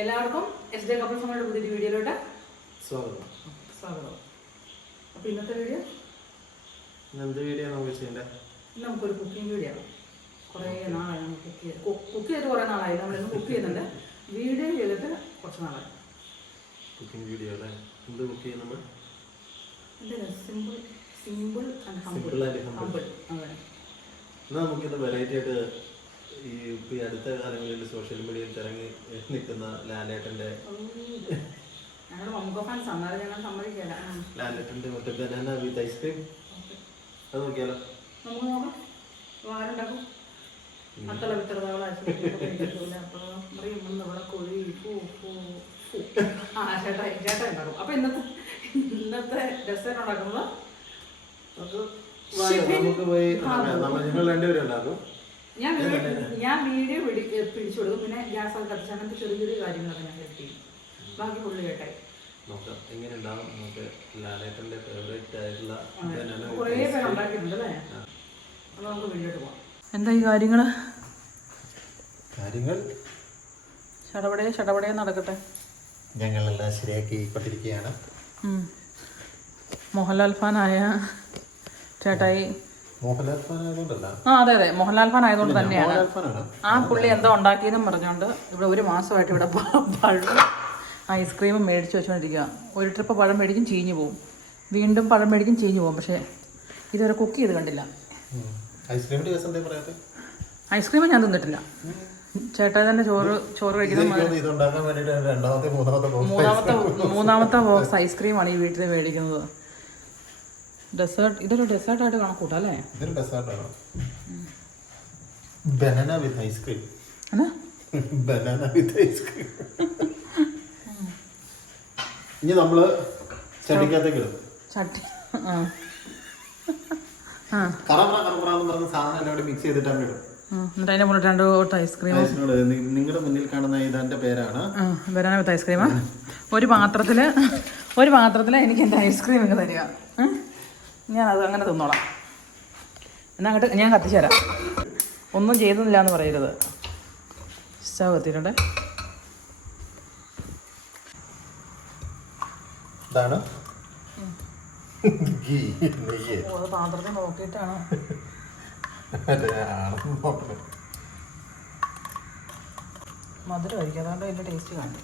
എല്ലാവർക്കും S D couple സമയുടെ പുതിയൊരു വീഡിയോയിലോട്ട് സ്വാഗതം. സ്വാഗതം. അപ്പോൾ ഇന്നത്തെ വീഡിയോ? ഇന്ന് എന്ത് വീഡിയോ നമുക്ക് ചെയ്യണ്ടേ? ഇന്ന് നമുക്കൊരു കുക്കിംഗ് വീഡിയോ ആണ്. കുറേ നാളായി നമ്മൾ കുക്ക് ചെയ്ത്. കുക്ക് ചെയ്ത് കുറേ നാളായി. നമ്മളിന്ന് കുക്ക് ചെയ്യുന്നുണ്ട്. വീഡിയോ ചെയ്തിട്ട് കുറച്ച് നാളായി. കുക്കിംഗ് വീഡിയോ അല്ലേ? എന്ത് കുക്ക് ചെയ്യുന്നത് നമ്മൾ? Simple simple and humble. Humble. അങ്ങനെ. എന്നാൽ നമുക്കിത് വെറൈറ്റി ആയിട്ട് ഈ ഇപ്പൊ ഈ അടുത്ത കാലങ്ങളിൽ സോഷ്യൽ മീഡിയയിൽ തിരങ്ങി നിൽക്കുന്ന ലാലേട്ടന്റെ ഞങ്ങൾ ലാലേട്ടന്റെ മറ്റേ ബനാന വിത്ത് ഐസ്ക്രീം അത് നോക്കിയാലോ? മക്കളെ അപ്പോൾ പറയും ഇന്ന് ഇവിടെ കൊഴി പൂ പൂ പൂ. ആ ചേട്ടാ ചേട്ടാ ഉണ്ടാക്കും. അപ്പോൾ ഇന്നത്തെ ഇന്നത്തെ ഡെസേർട്ട് ഉണ്ടാക്കുന്നത് നമുക്ക് പോയി. നമ്മൾ നിങ്ങൾ രണ്ടുപേരും ഉണ്ടാക്കും. ഞാൻ ഞാൻ വീഡിയോ പിടിക്ക് പിടിച്ചു കൊടുക്കും. പിന്നെ ഗ്യാസ് ഒക്കെ കത്തിച്ച് അങ്ങനത്തെ ചെറിയ ചെറിയ കാര്യങ്ങളൊക്കെ ഞാൻ ഹെൽപ്പ് ചെയ്യും. ബാക്കി പുള്ളി കേട്ടെ. നോക്കാം എങ്ങനെ ഉണ്ടാവും നമുക്ക് ലാലേട്ടന്റെ ഫേവറേറ്റ് ആയിട്ടുള്ള കുറേ പേര്. ഉണ്ടാക്കിയിട്ടുണ്ട് അല്ലേ? അപ്പോൾ നമുക്ക് എന്താ ഈ കാര്യങ്ങൾ കാര്യങ്ങൾ? ചടപടേ ചടപടേ നടക്കട്ടെ. ഞങ്ങളെല്ലാം ശരിയാക്കി കൊണ്ടിരിക്കുകയാണ്. മോഹൻലാൽ ഫാനായ ചേട്ടായി. ആ അതെ അതെ. മോഹൻലാൽ ഫാൻ ആയതുകൊണ്ട് തന്നെയാണ്. ആ പുള്ളി എന്തോ ഉണ്ടാക്കിയെന്നും പറഞ്ഞുകൊണ്ട് ഇവിടെ ഒരു മാസമായിട്ട് ഇവിടെ പഴം ഐസ്ക്രീമും മേടിച്ച് വെച്ചുകൊണ്ടിരിക്കുക ഒരു ട്രിപ്പ് പഴം മേടിക്കും ചീഞ്ഞു പോകും വീണ്ടും പഴം മേടിക്കും ചീഞ്ഞു പോകും പക്ഷേ ഇതുവരെ കുക്ക് ചെയ്ത് കണ്ടില്ല. ഐസ്ക്രീം ഞാൻ തിന്നിട്ടില്ല. ചേട്ടൻ തന്നെ ചോറ് ചോറ് കഴിക്കുന്നത് മൂന്നാമത്തെ മൂന്നാമത്തെ ബോക്സ് ഐസ്ക്രീമാണ് ഈ വീട്ടിൽ മേടിക്കുന്നത്. ഡെസേർട്ട് ഇതൊരു ഡെസേർട്ടായിട്ട് കണക്കൂട്ടാം അല്ലേ? ഇതൊരു ഡെസേർട്ടാണ് banana with ice cream banana with ice cream ഇനി നമ്മൾ ചട്ടിക്കകത്തേക്ക് ഇടും. ചട്ടി. ആ. കറപറ കറപറ എന്ന് പറഞ്ഞ സാധനം എല്ലാം കൂടി മിക്സ് ചെയ്തിട്ട് അങ്ങ് ഇടും. എന്നിട്ട് മുകളിൽ രണ്ട് ഐസ്ക്രീം നിങ്ങളുടെ മുന്നിൽ കാണുന്ന ഇതെന്റെ പേരാണ്. ബനാന വിത്ത് ഒരു പാത്രത്തിൽ ഒരു പാത്രത്തിൽ എനിക്ക് എന്റെ ഐസ്ക്രീം ഇങ്ങ് തരിക? അത് അങ്ങനെ തിന്നോളാം. എന്നാൽ അങ്ങോട്ട് ഞാൻ കത്തിച്ചു തരാം. ഒന്നും ചെയ്തില്ല എന്ന് പറയരുത്. സ്റ്റവ് കത്തിയിട്ടുണ്ടേ. ഇതാണ്. പാത്രത്തിൽ നോക്കിയിട്ടാണ്. മധുരമായിരിക്കും അതുകൊണ്ട് വലിയ ടേസ്റ്റ് കാണും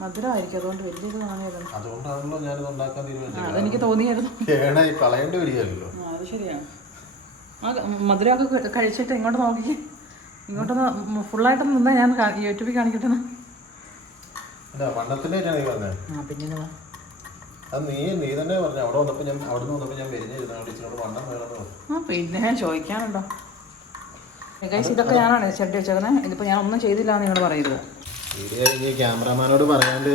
മധുരമായിരിക്കും. അതുകൊണ്ട് വലിയ ഇത്. അതുകൊണ്ടാണല്ലോ ഞാനിത് ഉണ്ടാക്കാൻ തീരുമാനിച്ചത്. അതെനിക്ക് തോന്നിയായിരുന്നു. കേടായി കളയേണ്ടി വരികയല്ലോ ആ, അത് ശരിയാണ്. ആ മധുരമൊക്കെ കഴിച്ചിട്ട് ഇങ്ങോട്ട് നോക്കിക്കേ. ഇങ്ങോട്ടൊന്ന് ഫുള്ളായിട്ടൊന്ന് നിന്നാ ഞാൻ യൂട്യൂബിൽ കാണിക്കട്ടെ പറഞ്ഞത് ആ പിന്നെ അത് നീ നീ തന്നെ പറഞ്ഞു. അവിടെ വന്നപ്പോൾ ഞാൻ അവിടെ നിന്ന് വന്നപ്പോ ഞാൻ ഇച്ചിനോട് വണ്ണം വേണമെന്ന് പറഞ്ഞു. ആ പിന്നെ ചോദിക്കാനുണ്ടോ? ഗൈസ് ഇതൊക്കെ ഞാനാണ് ചെട്ടി വെച്ചേക്കുന്നത് ഇതിപ്പോൾ ഞാൻ ഒന്നും ചെയ്തില്ല നിങ്ങൾ പറയരുത് വീഡിയോ ഈ ക്യാമറമാനോട് പറയാണ്ട്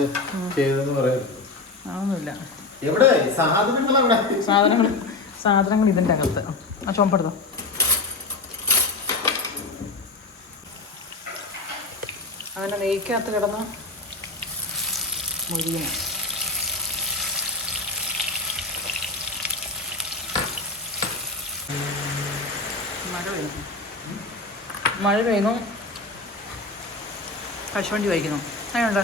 ചെയ്തെന്ന് പറയരുത് അതൊന്നുമില്ല. എവിടെ? സാധനങ്ങൾ അവിടെ? സാധനങ്ങൾ സാധനങ്ങൾ ഇതിന്റെ അകത്ത്. ആ ചുമപ്പെടുത്തോ അങ്ങനെ നെയ്ക്കകത്ത് കിടന്ന മുരിയണം. മഴ പെയ്യുന്നു. മഴ പെയ്യുന്നു കശുവണ്ടി കഴിക്കുന്നു അതിനുണ്ട് അതിനകത്ത് ഞാൻ മേടിച്ച കശുവണ്ടി എല്ലാം കൂടി ചുമ്മാ വായിക്കുന്നു അങ്ങനെയുണ്ട്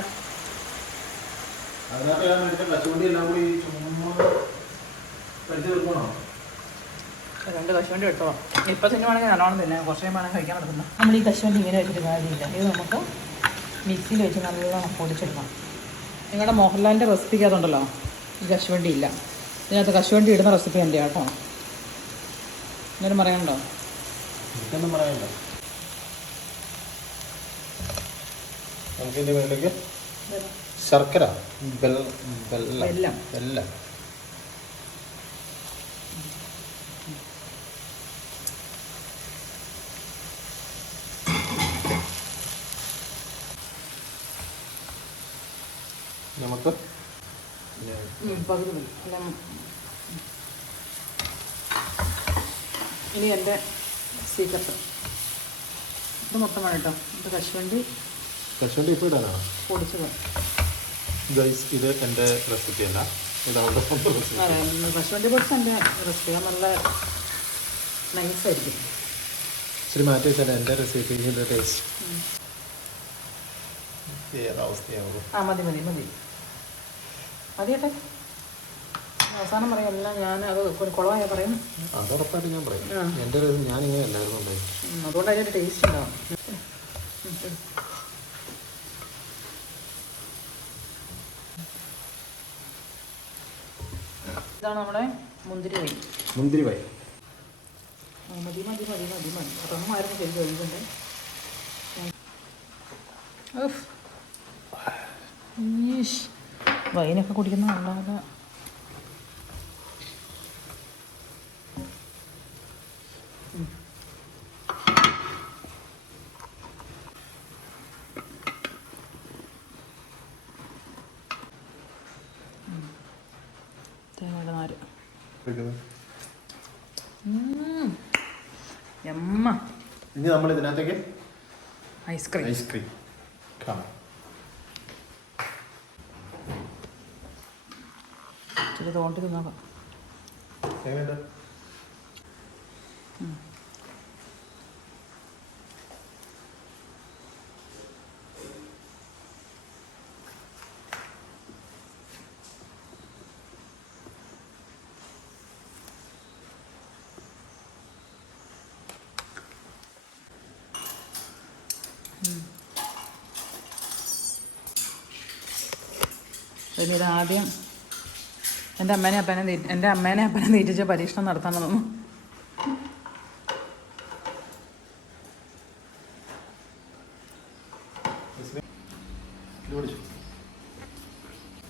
രണ്ട് കശുവണ്ടി എടുത്തോളാം. ഇപ്പം തിന്നുവാണെങ്കിൽ നല്ലോണം തന്നെ. കുറച്ച് വേണമെങ്കിൽ കഴിക്കാൻ നടക്കുന്നു നമ്മൾ ഈ കശുവണ്ടി ഇങ്ങനെ വെച്ചിട്ട് കാര്യമില്ല. ഇത് നമുക്ക് മിക്സിയിൽ വെച്ച് നല്ലോണം പൊടിച്ചെടുക്കണം. നിങ്ങളുടെ മോഹൻലാലിന്റെ റെസിപ്പിക്ക് അതുണ്ടല്ലോ. ഈ കശുവണ്ടി ഇല്ല. ഇതിനകത്ത് കശുവണ്ടി ഇടുന്ന റെസിപ്പി എന്റെ കേട്ടോ. ഇങ്ങനെ പറയണ്ടോ പറയണ്ട നമുക്ക് ഇതിന്റെ മേലേക്ക് ശർക്കര വെല്ലം നമുക്ക് ഇനി എന്റെ സീക്രട്ട് ഇത് മൊത്തമാണ് കേട്ടോ. ഇത് കശുവണ്ടി കശുവണ്ടി ഇപ്പോൾ ഇടാനാണ്? പൊടിച്ചത്. ഗൈസ് ഇത് എന്റെ റെസിപ്പി അല്ല. ഇത് അവളുടെ സ്വന്തം റെസിപ്പി കശുവണ്ടി പൊടിച്ച എന്റെ റെസിപ്പി നല്ല നൈസായിരിക്കും ഇച്ചിരി മാറ്റി വെച്ചാൽ എന്റെ റെസിപ്പി ടേസ്റ്റ് ഏതവസ്ഥയാവും ആ മതി മതി മതി. മതിയട്ടെ. അവസാനം പറയാം. എല്ലാം ഞാൻ അത് ഒരു കുളമായ പറയും അത് ഉറപ്പായിട്ട് ഞാൻ പറയും. എന്റെ അല്ലായിരുന്നു ഉണ്ടായി ഉം, അതുകൊണ്ട് അതിന്റെ ടേസ്റ്റ് ഉണ്ടാവും. ഇതാണ് നമ്മുടെ മുന്തിരി വൈ. മുന്തിരി വൈ. മതി മതി മതി മതി മതി. അതൊന്നുമായിരുന്നു ശരി കഴിക്കണ്ടേ. വൈനൊക്കെ കുടിക്കുന്ന അല്ലാതെ ഇനി നമ്മൾ ഇതിനകത്തേക്ക് ഐസ്ക്രീം. ഐസ്ക്രീം കാണാം. തോണ്ടി തിന്നോക്കാം പിന്നെ ഇത് ആദ്യം എന്റെ അമ്മേനെ അപ്പനെ തീ എന്റെ അമ്മേനെ അപ്പനെ തീറ്റിച്ച് പരീക്ഷണം നടത്താൻ തോന്നുന്നു.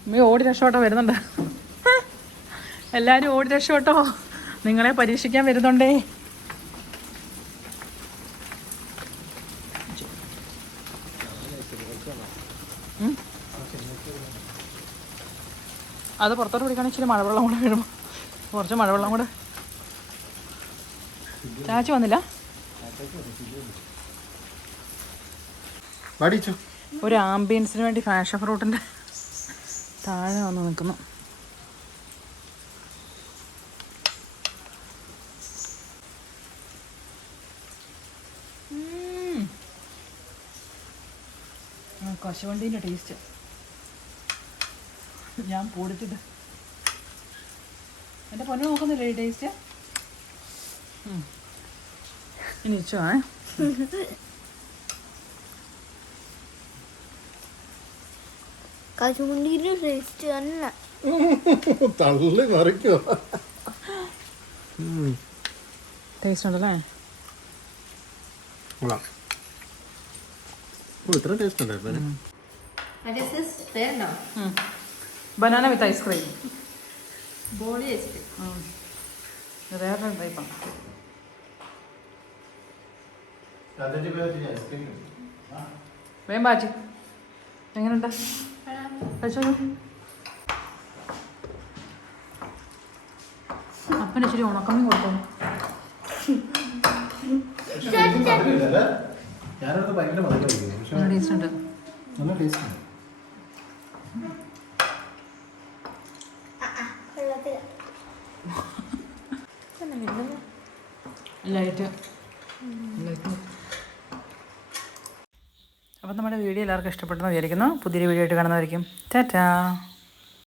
അമ്മ ഓടി രക്ഷോട്ടോ വരുന്നുണ്ട്. എല്ലാവരും ഓടി രക്ഷോട്ടോ നിങ്ങളെ പരീക്ഷിക്കാൻ വരുന്നുണ്ടേ? അത് പുറത്തോട്ട് പിടിക്കുകയാണെങ്കിൽ ഇച്ചിരി മഴവെള്ളം കൂടെ വീഴും കുറച്ച് മഴവെള്ളം കൂടെ. ചാച്ചി വന്നില്ല? ഒരു ആംബിയൻസിന് വേണ്ടി ഫാഷൻ ഫ്രൂട്ടിന്റെ താഴെ വന്ന് നിൽക്കുന്നു. കശുവണ്ടീന്റെ ടേസ്റ്റ് ഞാൻ പൊടിച്ചിട്ട്. എന്റെ പൊന്നു നോക്കുന്നില്ല ഈ ടേസ്റ്റ് ഇനി ഇച്ചോ ഏ? കശുവണ്ടിയുടെ ടേസ്റ്റ് തന്നെ. തള്ളി മറിക്കോ. ടേസ്റ്റ് ഉണ്ടല്ലേ? ഇത്ര ടേസ്റ്റ് ഉണ്ടായിരുന്നു banana with ice cream boli ice cream വേറെ ടൈപ്പാണ് ഐസ്ക്രീം വേം ബാജി എങ്ങനെയുണ്ട്? കഴിച്ചോളൂ. അപ്പന് ഇച്ചിരി ഉണക്കമ്മി കൊടുത്തു? നല്ല ടേസ്റ്റ് ഉണ്ട് നല്ല ടേസ്റ്റ് ഉണ്ട് ലൈറ്റ് ലൈറ്റ്. അപ്പം നമ്മുടെ വീഡിയോ എല്ലാവർക്കും ഇഷ്ടപ്പെട്ടെന്ന് വിചാരിക്കുന്നു. പുതിയൊരു വീഡിയോ ആയിട്ട് കാണുന്നതായിരിക്കും. ടാറ്റാ.